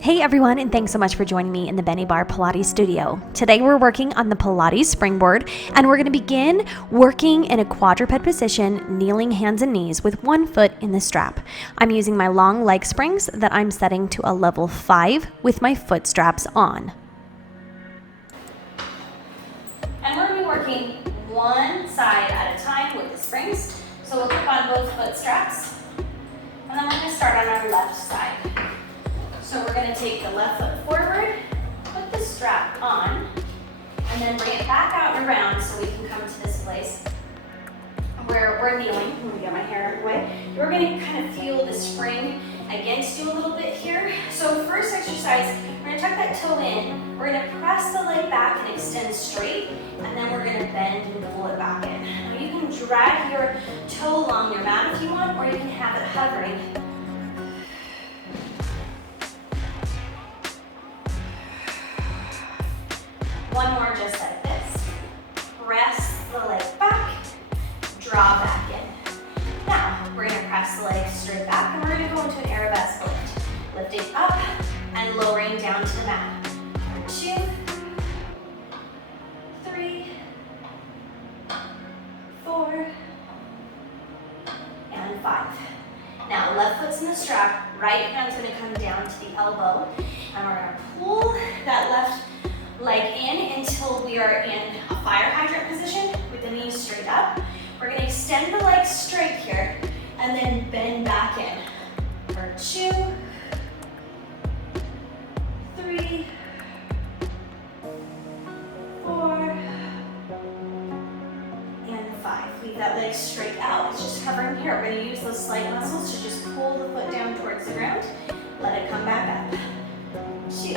Hey everyone, and thanks so much for joining me in the Benniebarrefitness Pilates studio. Today we're working on the Pilates Springboard, and we're going to begin working in a quadruped position, kneeling hands and knees with one foot in the strap. I'm using my long leg springs that I'm setting to a level 5 with my foot straps on. And we're going to be working one side at a time with the springs. So we'll clip on both foot straps, and then we're going to start on our left side. So we're going to take the left foot forward, put the strap on, and then bring it back out and around so we can come to this place where we're kneeling. Let me get my hair out of the way. We're going to kind of feel the spring against you a little bit here. So first exercise, we're going to tuck that toe in. We're going to press the leg back and extend straight, and then we're going to bend and pull it back in. Now you can drag your toe along your mat if you want, or you can have it hovering. One more just like this. Press the leg back, draw back in. Now, we're going to press the leg straight back, and we're going to go into an arabesque lift. Lifting up and lowering down to the mat. 2, 3, 4, and 5. Now, left foot's in the strap, right hand's going to come down to the elbow, and we're going to pull that left leg in until we are in a fire hydrant position with the knees straight up. We're going to extend the leg straight here and then bend back in for 2, 3, 4, and 5. Leave that leg straight out. It's just hovering here. We're going to use those slight muscles to just pull the foot down towards the ground. Let it come back up. 2,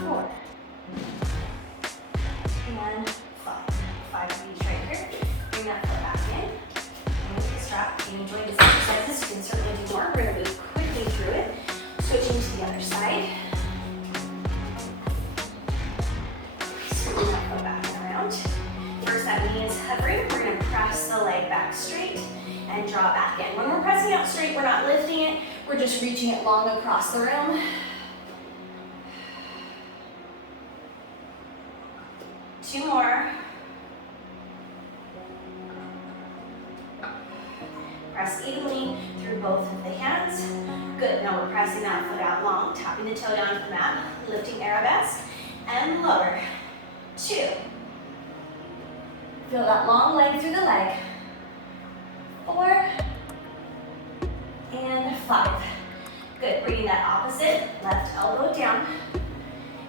4, and 5. 5 of each right here. Bring that foot back in. And with the strap, if you enjoy these exercises, you can certainly do more. We're going to move quickly through it. Switching to the other side. Switching that foot back and around. First, that knee is hovering. We're going to press the leg back straight and draw back in. When we're pressing out straight, we're not lifting it. We're just reaching it long across the room. 2 more. Press evenly through both of the hands. Good, now we're pressing that foot out long, tapping the toe down to the mat, lifting arabesque, and lower. 2. Feel that long leg through the leg. 4, and 5. Good, bringing that opposite left elbow down.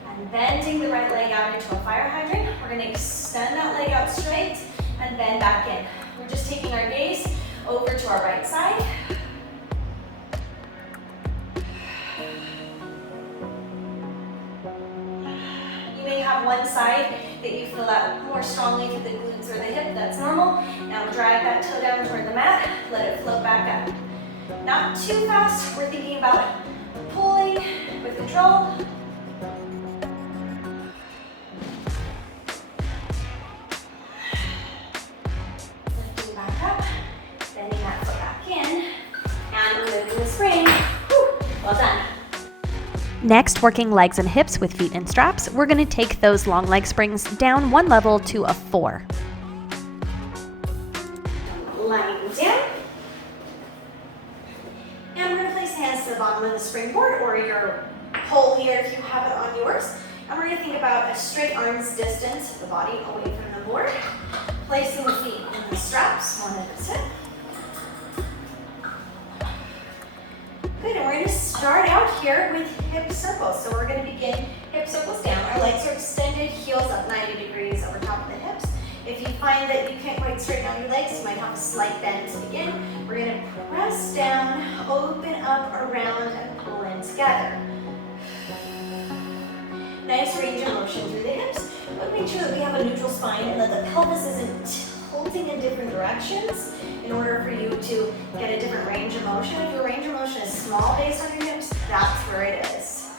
And bending the right leg out into a fire hydrant. We're going to extend that leg out straight and bend back in. We're just taking our gaze over to our right side. You may have one side that you feel out more strongly to the glutes or the hip. That's normal. Now drag that toe down toward the mat. Let it float back up. Not too fast. We're thinking about pulling with control. Well done. Next, working legs and hips with feet and straps, we're going to take those long leg springs down one level to a 4. Lying down. And we're going to place hands to the bottom of the springboard or your pole here if you have it on yours. And we're going to think about a straight arm's distance of the body away from the board. Placing the feet on the straps, one at a time. Good, and we're going to start out here with hip circles. So we're going to begin hip circles down. Our legs are extended, heels up 90 degrees over top of the hips. If you find that you can't quite straighten out your legs, you might have a slight bend to begin. We're going to press down, open up, around, and pull in together. Nice range of motion through the hips, but make sure that we have a neutral spine and that the pelvis isn't tilting in different directions in order for you to get a different range of motion. If your range of motion is small based on your hips, that's where it is.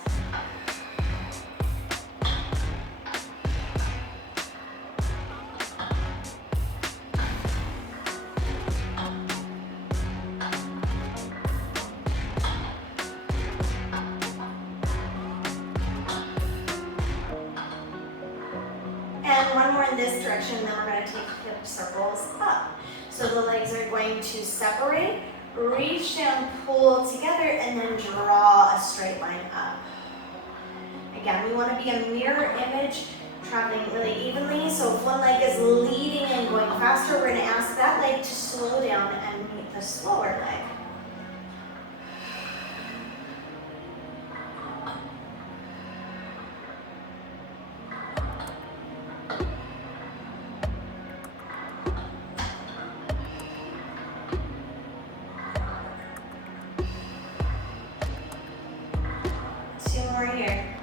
this direction, then we're going to take hip circles up. So the legs are going to separate, reach down, pull together, and then draw a straight line up. Again, we want to be a mirror image, traveling really evenly. So if one leg is leading and going faster, we're going to ask that leg to slow down and meet the slower leg. Here.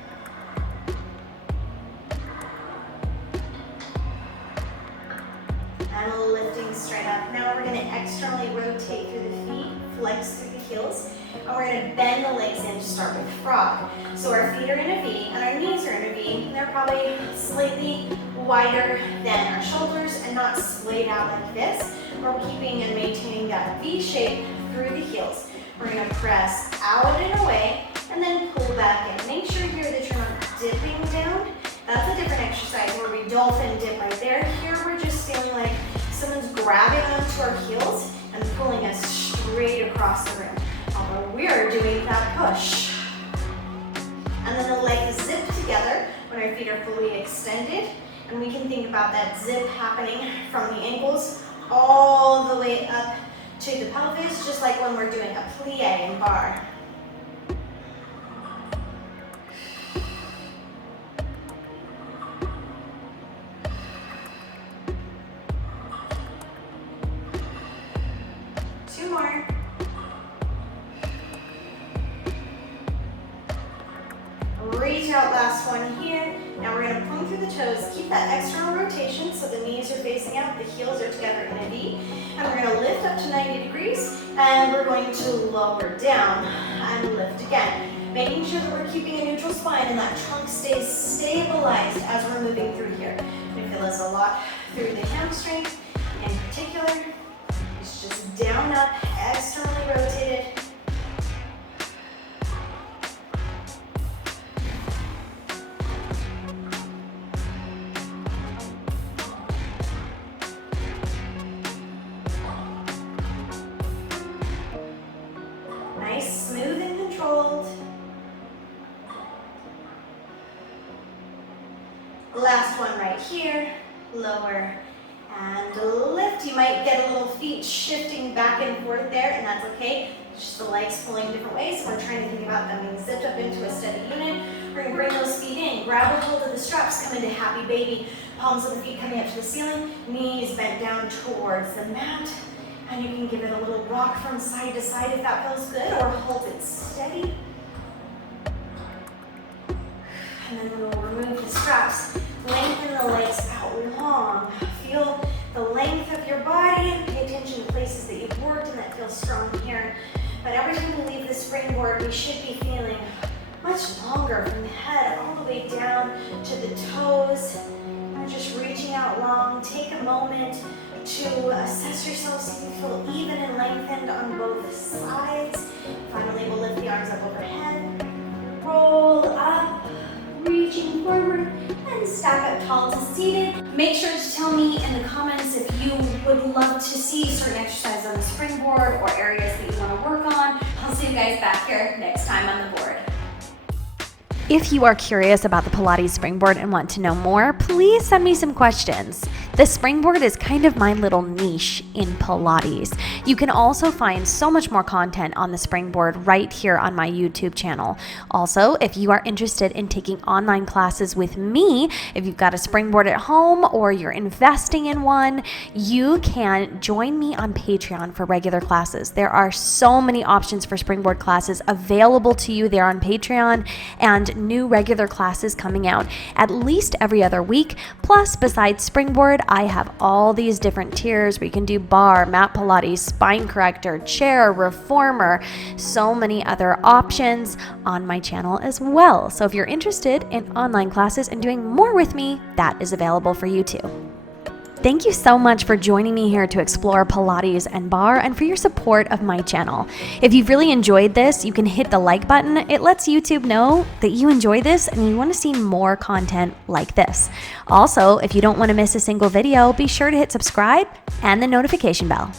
And lifting straight up. Now we're going to externally rotate through the feet, flex through the heels, and we're going to bend the legs in to start with frog. So our feet are in a V and our knees are in a V, and they're probably slightly wider than our shoulders and not splayed out like this. We're keeping and maintaining that V shape through the heels. We're going to press out and away, and then pull back in. Make sure here that you're not dipping down. That's a different exercise where we dolphin dip right there. Here we're just feeling like someone's grabbing onto our heels and pulling us straight across the room. Although we're doing that push. And then the legs zip together when our feet are fully extended. And we can think about that zip happening from the ankles all the way up to the pelvis, just like when we're doing a plie in barre. Two more. Reach out, last one here. Now we're going to point through the toes, keep that external rotation so the knees are facing out, the heels are together in a V. And we're going to lift up to 90 degrees, and we're going to lower down and lift again. Making sure that we're keeping a neutral spine and that trunk stays stabilized as we're moving through here. We feel this a lot through the hamstring in particular. It's just down, up, externally rotated. Nice, smooth and controlled. Last one right here. Lower and lift. You might get a little feet shifting back and forth there, and that's okay. Just the legs pulling different ways. So we're trying to think about them being zipped up into a steady unit. We're going to bring those feet in. Grab a hold of the straps. Come into happy baby. Palms of the feet coming up to the ceiling. Knees bent down towards the mat. And you can give it a little rock from side to side if that feels good, or hold it steady. And then we'll remove the straps. Lengthen the legs out long. Feel the length of your body and pay attention to places that you've worked and that feel strong here. But every time we leave the springboard, we should be feeling much longer from the head all the way down to the toes. And just reaching out long. Take a moment to assess yourself so you feel even and lengthened on both sides. Finally, we'll lift the arms up overhead. Roll up. Reaching forward and stack up tall to seated. Make sure to tell me in the comments if you would love to see certain exercises on the springboard or areas that you want to work on. I'll see you guys back here next time on the board. If you are curious about the Pilates Springboard and want to know more, please send me some questions. The Springboard is kind of my little niche in Pilates. You can also find so much more content on the Springboard right here on my YouTube channel. Also, if you are interested in taking online classes with me, if you've got a Springboard at home or you're investing in one, you can join me on Patreon for regular classes. There are so many options for Springboard classes available to you there on Patreon, and new regular classes coming out at least every other week. Plus, besides Springboard, I have all these different tiers where you can do Barre, Mat Pilates, spine corrector, chair, reformer, so many other options on my channel as well. So if you're interested in online classes and doing more with me, that is available for you too. Thank you so much for joining me here to explore Pilates and Barre and for your support of my channel. If you've really enjoyed this, you can hit the like button. It lets YouTube know that you enjoy this and you want to see more content like this. Also, if you don't want to miss a single video, be sure to hit subscribe and the notification bell.